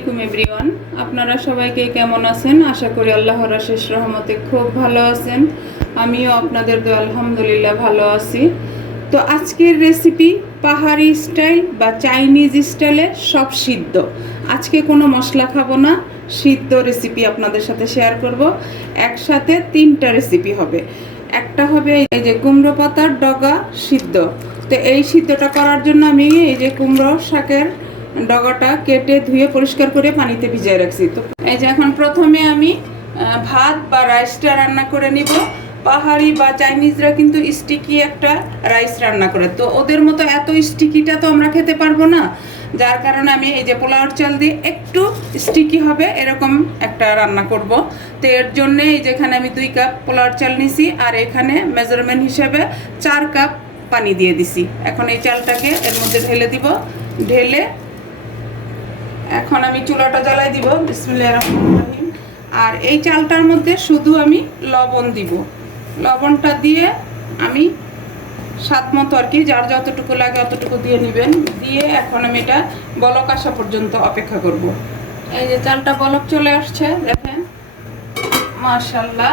আলাইকুম এভরিওয়ান, আপনারা সবাইকে কেমন আছেন? আশা করি আল্লাহর অশেষ রহমতে খুব ভালো আছেন। আমিও আপনাদের দোয়া আলহামদুলিল্লাহ ভালো আছি। তো আজকের রেসিপি পাহাড়ি স্টাইল বা চাইনিজ স্টাইলে সব সিদ্ধ। আজকে কোনো মশলা খাবো না, সিদ্ধ রেসিপি আপনাদের সাথে শেয়ার করব। একসাথে 3টা রেসিপি হবে। একটা হবে এই যে কুমড়ো পাতার ডগা সিদ্ধ। তো এই সিদ্ধটা করার জন্য আমি এই যে কুমড়ো শাকের ডগাটা কেটে ধুয়ে পরিষ্কার করে পানিতে ভিজিয়ে রাখছি। তো এই যে এখন প্রথমে আমি ভাত বা রাইসটা রান্না করে নিব। পাহাড়ি বা চাইনিজরা কিন্তু স্টিকি একটা রাইস রান্না করে, তো ওদের মতো এত স্টিকিটা তো আমরা খেতে পারবো না, যার কারণে আমি এই যে পোলাওর চাল দিয়ে একটু স্টিকি হবে এরকম একটা রান্না করব। তো এর জন্যে এই যেখানে আমি 2 কাপ পোলাওর চাল নিছি, আর এখানে মেজারমেন্ট হিসেবে 4 কাপ পানি দিয়ে দিছি। এখন এই চালটাকে এর মধ্যে ঢেলে দিব। ঢেলে এখন আমি চুলাটা জ্বালাই দিব। বিসমিল্লাহির রহমানির রহিম। আর এই চালটার মধ্যে শুধু আমি লবণ দিব। লবণটা দিয়ে আমি স্বাদ মতো আর কি, যার যতটুকু লাগে অতটুকু দিয়ে নেবেন। দিয়ে এখন আমি এটা বলক আসা পর্যন্ত অপেক্ষা করব। এই যে চালটা বলক চলে আসছে, দেখেন মাশাআল্লাহ।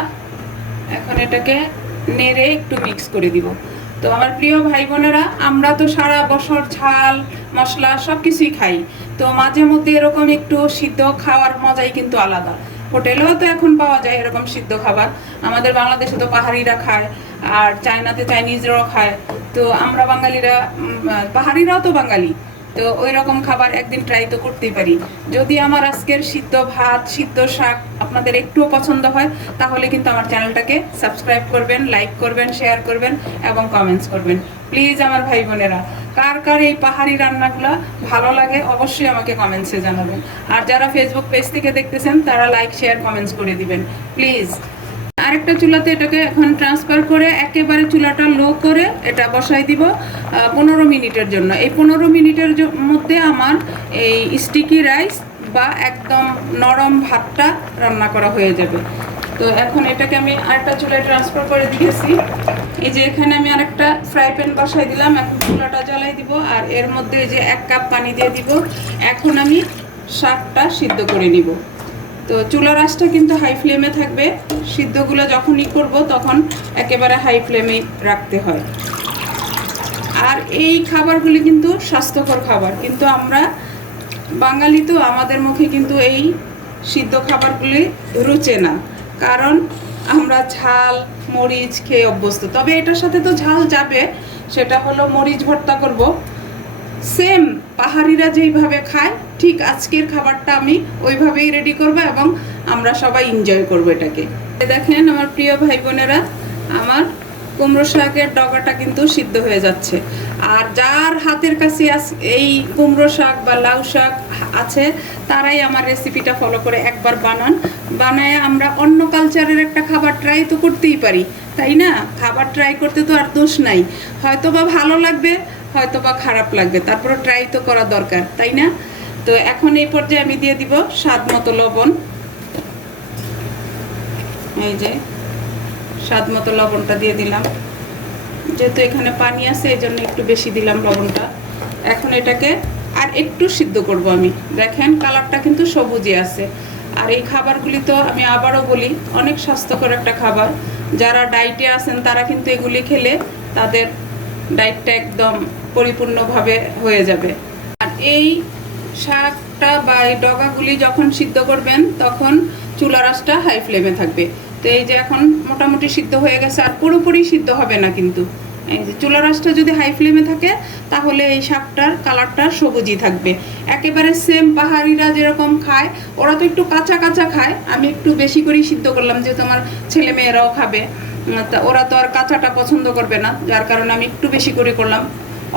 এখন এটাকে নেড়ে একটু মিক্স করে দিব। তো আমার প্রিয় ভাই বোনেরা, আমরা তো সারা বছর ঝাল মশলা সব কিছুই খাই, তো মাঝে মধ্যে এরকম একটু সিদ্ধ খাওয়ার মজাই কিন্তু আলাদা। হোটেলেও তো এখন পাওয়া যায় এরকম সিদ্ধ খাবার। আমাদের বাংলাদেশে তো পাহাড়িরা খায়, আর চায়নাতে চাইনিজরাও খায়। তো আমরা বাঙালিরা, পাহাড়িরাও তো বাঙালি, তো ওই রকম খাবার একদিন ট্রাই তো করতেই পারি। যদি আমার আজকের সিদ্ধ ভাত সিদ্ধ শাক আপনাদের একটুও পছন্দ হয়, তাহলে কিন্তু আমার চ্যানেলটাকে সাবস্ক্রাইব করবেন, লাইক করবেন, শেয়ার করবেন এবং কমেন্টস করবেন প্লিজ। আমার ভাই বোনেরা, কার কার এই পাহাড়ি রান্নাগুলো ভালো লাগে অবশ্যই আমাকে কমেন্টসে জানাবেন। আর যারা ফেসবুক পেজ থেকে দেখতেছেন তারা লাইক শেয়ার কমেন্টস করে দিবেন প্লিজ। আরেকটা চুলাতে এটাকে এখন ট্রান্সফার করে একেবারে চুলাটা লো করে এটা বসাই দিব 15 মিনিটের জন্য। এই 15 মিনিটের মধ্যে আমার এই স্টিকি রাইস বা একদম নরম ভাতটা রান্না করা হয়ে যাবে। তো এখন এটাকে আমি আরেকটা চুলায় ট্রান্সফার করে দিয়েছি। এই যে এখানে আমি আরেকটা ফ্রাই প্যান বসাই দিলাম। এখন চুলাটা জ্বালাই দিব, আর এর মধ্যে এই যে 1 কাপ পানি দিয়ে দিব। এখন আমি শাকটা সিদ্ধ করে নিব। তো চুলার আঁচটা কিন্তু হাই ফ্লেমে থাকবে। সিদ্ধগুলো যখনই করব তখন একেবারে হাই ফ্লেমে রাখতে হয়। আর এই খাবারগুলি কিন্তু স্বাস্থ্যকর খাবার, কিন্তু আমরা বাঙালি তো আমাদের মুখে কিন্তু এই সিদ্ধ খাবারগুলি রুচে না, কারণ আমরা ঝাল মরিচ খেয়ে অভ্যস্ত। তবে এটার সাথে তো ঝাল যাবে, সেটা হলো মরিচ ভর্তা করব। সেম পাহাড়িরা যেইভাবে খায় ঠিক আজকের খাবারটা আমি ওইভাবেই রেডি করব এবং আমরা সবাই এনজয় করব এটাকে। দেখেন আমার প্রিয় ভাই বোনেরা, আমার কুমড়ো শাকের ডগাটা কিন্তু সিদ্ধ হয়ে যাচ্ছে। আর যার হাতের কাছে এই কুমড়ো শাক বা লাউ শাক আছে, তারাই আমার রেসিপিটা ফলো করে একবার বানায় আমরা অন্য কালচারের একটা খাবার ট্রাই তো করতেই পারি, তাই না? খাবার ট্রাই করতে তো আর দোষ নাই। হয়তো বা ভালো লাগবে, হয়তো বা খারাপ লাগবে, তারপরে ট্রাই তো করা দরকার, তাই না? তো এখন এই পর্যায়ে আমি দিয়ে দিব স্বাদ মতো লবণ। এই যে স্বাদ মতো লবণটা দিয়ে দিলাম। যেহেতু এখানে পানি আছে এই জন্য একটু বেশি দিলাম লবণটা। এখন এটাকে আর একটু সিদ্ধ করব আমি। দেখেন কালারটা কিন্তু সবুজে আছে। আর এই খাবারগুলি তো আমি আবারও বলি অনেক স্বাস্থ্যকর একটা খাবার। যারা ডায়েটে আছেন তারা কিন্তু এগুলি খেলে তাদের ডায়েটটা একদম পরিপূর্ণভাবে হয়ে যাবে। আর এই শাকটা বা এই ডগাগুলি যখন সিদ্ধ করবেন তখন চুলার আঁচটা হাই ফ্লেমে থাকবে। তো এই যে এখন মোটামুটি সিদ্ধ হয়ে গেছে, আর পুরোপুরি সিদ্ধ হবে না কিন্তু। এই যে চুলার আঁচটা যদি হাই ফ্লেমে থাকে তাহলে এই শাকটার কালারটা সবুজই থাকবে। একেবারে সেম পাহাড়িরা যেরকম খায়, ওরা তো একটু কাঁচা কাঁচা খায়, আমি একটু বেশি করেই সিদ্ধ করলাম যেহেতু আমার ছেলে মেয়েরাও খাবে। তা ওরা তো আর কাঁচাটা পছন্দ করবে না, যার কারণে আমি একটু বেশি করে করলাম।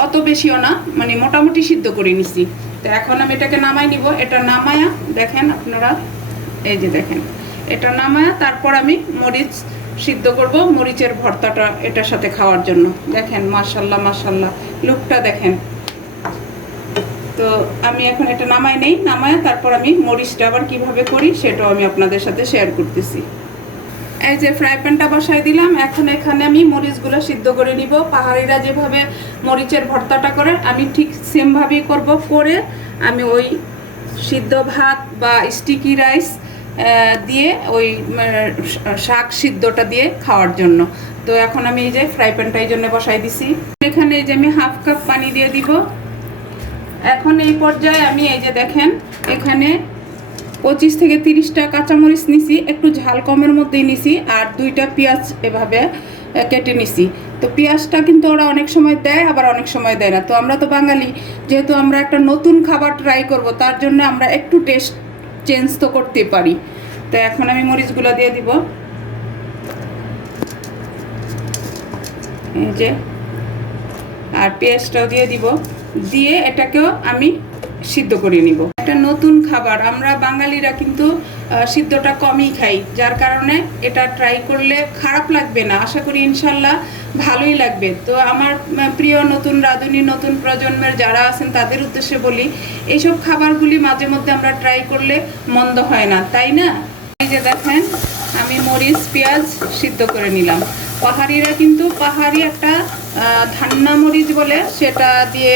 অত বেশিও না, মানে মোটামুটি সিদ্ধ করে নিছি। তো এখন আমি এটাকে নামাই নিব। এটা নামায়া দেখেন আপনারা, এই যে দেখেন এটা নামায়া তারপর আমি মরিচ সিদ্ধ করব, মরিচের ভর্তাটা এটার সাথে খাওয়ার জন্য। দেখেন মাশাল্লাহ মাশাল্লাহ লুকটা দেখেন। তো আমি এখন এটা নামাই নেই, নামায়া তারপর আমি মরিচটা আবার কিভাবে করি সেটাও আমি আপনাদের সাথে শেয়ার করতেছি। এই যে ফ্রাই প্যানটা বসাই দিলাম। এখন এখানে আমি মরিচগুলো সিদ্ধ করে নিব। পাহাড়িরা যেভাবে মরিচের ভর্তাটা করে আমি ঠিক সেমভাবেই করব। করে আমি ওই সিদ্ধ ভাত বা স্টিকি রাইস দিয়ে ওই শাক সিদ্ধটা দিয়ে খাওয়ার জন্য। তো এখন আমি এই যে ফ্রাই প্যানটা এই জন্য বসাই দিছি। এখানে এই যে আমি হাফ কাপ পানি দিয়ে দিব। এখন এই পর্যায়ে আমি এই যে দেখেন এখানে 25 থেকে 30টা কাঁচামরিচ নিছি, একটু ঝাল কমের মধ্যেই নিছি, আর 2টা পেঁয়াজ এভাবে কেটে নিছি। তো পেঁয়াজটা কিন্তু ওরা অনেক সময় দেয়, আবার অনেক সময় দেয় না। তো আমরা তো বাঙালি, যেহেতু আমরা একটা নতুন খাবার ট্রাই করব, তার জন্য আমরা একটু টেস্ট চেঞ্জ তো করতে পারি। তো এখন আমি মরিচগুলো দিয়ে দিব, এই যে, আর পেঁয়াজটাও দিয়ে দিব, দিয়ে এটাকেও আমি সিদ্ধ করে নিব। একটা নতুন খাবার, আমরা বাঙালিরা কিন্তু সিদ্ধটা কমই খাই, যার কারণে এটা ট্রাই করলে খারাপ লাগবে না, আশা করি ইনশাল্লাহ ভালোই লাগবে। তো আমার প্রিয় নতুন রাঁধুনি, নতুন প্রজন্মের যারা আছেন তাদের উদ্দেশ্যে বলি, এইসব খাবারগুলি মাঝে মধ্যে আমরা ট্রাই করলে মন্দ হয় না, তাই না? এই যে দেখেন আমি মরিচ পেঁয়াজ সিদ্ধ করে নিলাম। পাহাড়িরা কিন্তু পাহাড়ি একটা ধান্না মরিচ বলে, সেটা দিয়ে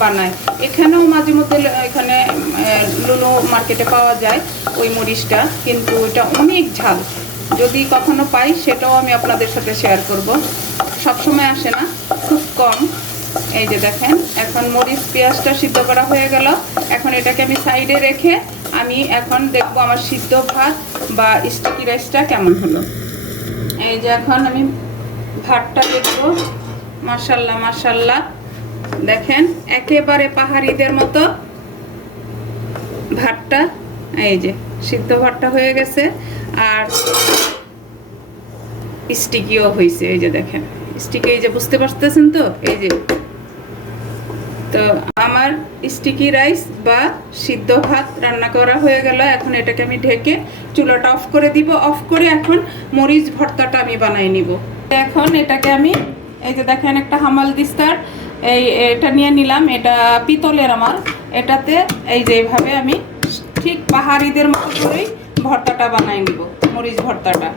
বানায়। এখানেও মাঝে মধ্যে এখানে লুলু মার্কেটে পাওয়া যায় ওই মরিচটা, কিন্তু ওইটা অনেক ঝাল। যদি কখনো পাই সেটাও আমি আপনাদের সাথে শেয়ার করব, সবসময় আসে না, খুব কম। এই যে দেখেন এখন মরিচ পেঁয়াজটা সিদ্ধ করা হয়ে গেল। এখন এটাকে আমি সাইডে রেখে আমি এখন দেখবো আমার সিদ্ধ ভাত বা স্টিকি রাইসটা কেমন হলো। এই যে এখন আমি ভাতটা দেখবো, মাশাল্লাহ মাশাল্লাহ, দেখেন একেবারে পাহাড়িদের মতো ভাতটা, এই যে সিদ্ধ ভাতটা হয়ে গেছে, আর স্টিকিও হয়েছে। এই যে দেখেন স্টিকি, এই যে বুঝতে পারতেছেন তো, এই যে। তো আমার স্টিকি রাইস বা সিদ্ধ ভাত রান্না করা হয়ে গেল। এখন এটাকে আমি ঢেকে চুলাটা অফ করে দিব। অফ করে এখন মরিচ ভর্তাটা আমি বানাই নিব। এখন এটাকে আমি এই যে দেখেন একটা হামাল দিস্তার এটা নিয়ে নিলাম, এটা পিতলের আমার। এটাতে এই যে এইভাবে আমি ঠিক পাহাড়িদের মতো করেই ভর্তাটা বানাই নিব, মরিচ ভর্তাটা।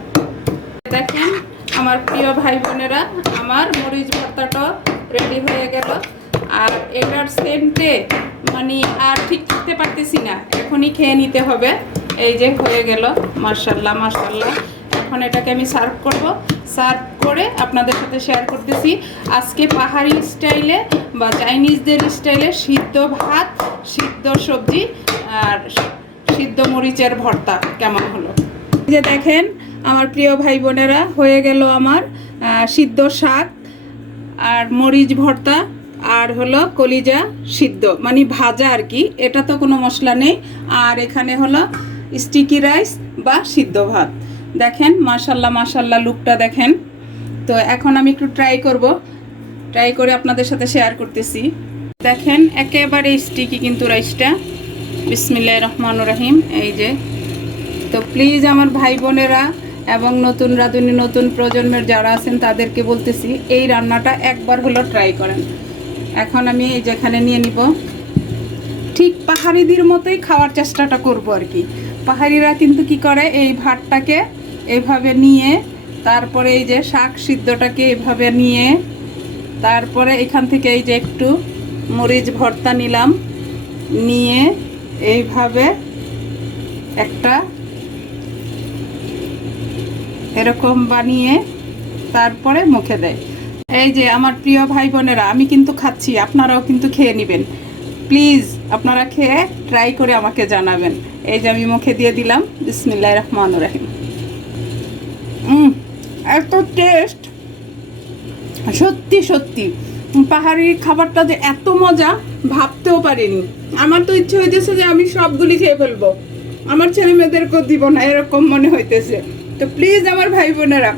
দেখেন আমার প্রিয় ভাই বোনেরা, আমার মরিচ ভর্তাটা রেডি হয়ে গেল। আর এটার সেন্টে মানে আর ঠিক থাকতে পারতেছি না, এখনই খেয়ে নিতে হবে। এই যে হয়ে গেল, মাশাল্লাহ মাশাল্লাহ। এখন এটাকে আমি সার্ভ করব। সার্ভ করে আপনাদের সাথে শেয়ার করতেছি আজকে পাহাড়ি স্টাইলে বা চাইনিজদের স্টাইলে সিদ্ধ ভাত, সিদ্ধ সবজি আর সিদ্ধ মরিচের ভর্তা কেমন হলো। এই যে দেখেন আমার প্রিয় ভাই বোনেরা, হয়ে গেল আমার সিদ্ধ শাক আর মরিচ ভর্তা, আর হলো কলিজা সিদ্ধ মানে ভাজা আর কি, এটা তো কোনো মশলা নেই। আর এখানে হলো স্টিকি রাইস বা সিদ্ধ ভাত। দেখেন মাশাল্লাহ মাশাল্লাহ, লুকটা দেখেন। তো এখন আমি একটু ট্রাই করব, ট্রাই করে আপনাদের সাথে শেয়ার করতেছি। দেখেন একেবারে স্টিকি কিন্তু রাইসটা। বিসমিল্লাহির রহমানির রহিম। এই যে, তো প্লিজ আমার ভাই বোনেরা এবং নতুন রাঁধুনি, নতুন প্রজন্মের যারা আছেন তাদেরকে বলতেছি এই রান্নাটা একবার হলো ট্রাই করেন। এখন আমি এই যেখানে নিয়ে নিব, ঠিক পাহাড়িদের মতোই খাওয়ার চেষ্টাটা করব আর কি। পাহাড়িরা কিন্তু কি করে, এই ভাতটাকে এইভাবে নিয়ে, তারপরে এই যে শাক সিদ্ধটাকে এইভাবে নিয়ে, তারপরে এখান থেকে এই যে একটু মরিচ ভর্তা নিলাম, নিয়ে এইভাবে একটা এরকম বানিয়ে তারপরে মুখে দেয়। এই যে আমার প্রিয় ভাই বোনেরা, আমি কিন্তু খাচ্ছি, আপনারাও কিন্তু খেয়ে নেবেন প্লিজ। আপনারা খেয়ে ট্রাই করে আমাকে জানাবেন। এই যে আমি মুখে দিয়ে দিলাম, বিসমিল্লাহির রহমানির রহিম। এত টেস্ট, সত্যি সত্যি পাহাড়ি খাবারটা যে এত মজা ভাবতেও পারিনি। আমার তো ইচ্ছে হইতেছে যে আমি সবগুলি খেয়ে ফেলবো, আমার ছেলে মেয়েদেরকেও দিব না, এরকম মনে হইতেছে। তো প্লিজ আমার ভাই বোনেরা,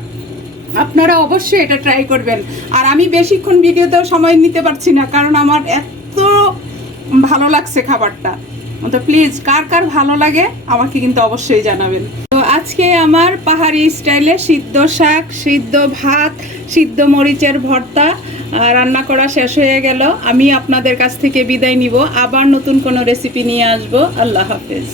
আপনারা অবশ্যই এটা ট্রাই করবেন। আর আমি বেশিক্ষণ ভিডিওতেও সময় নিতে পারছি না, কারণ আমার এত ভালো লাগছে খাবারটা। তো প্লিজ কার কার ভালো লাগে আমাকে কিন্তু অবশ্যই জানাবেন। তো আজকে আমার পাহাড়ি স্টাইলে সিদ্ধ শাক, সিদ্ধ ভাত, সিদ্ধ মরিচের ভর্তা রান্না করা শেষ হয়ে গেল। আমি আপনাদের কাছ থেকে বিদায় নিব, আবার নতুন কোনো রেসিপি নিয়ে আসবো। আল্লাহ হাফেজ।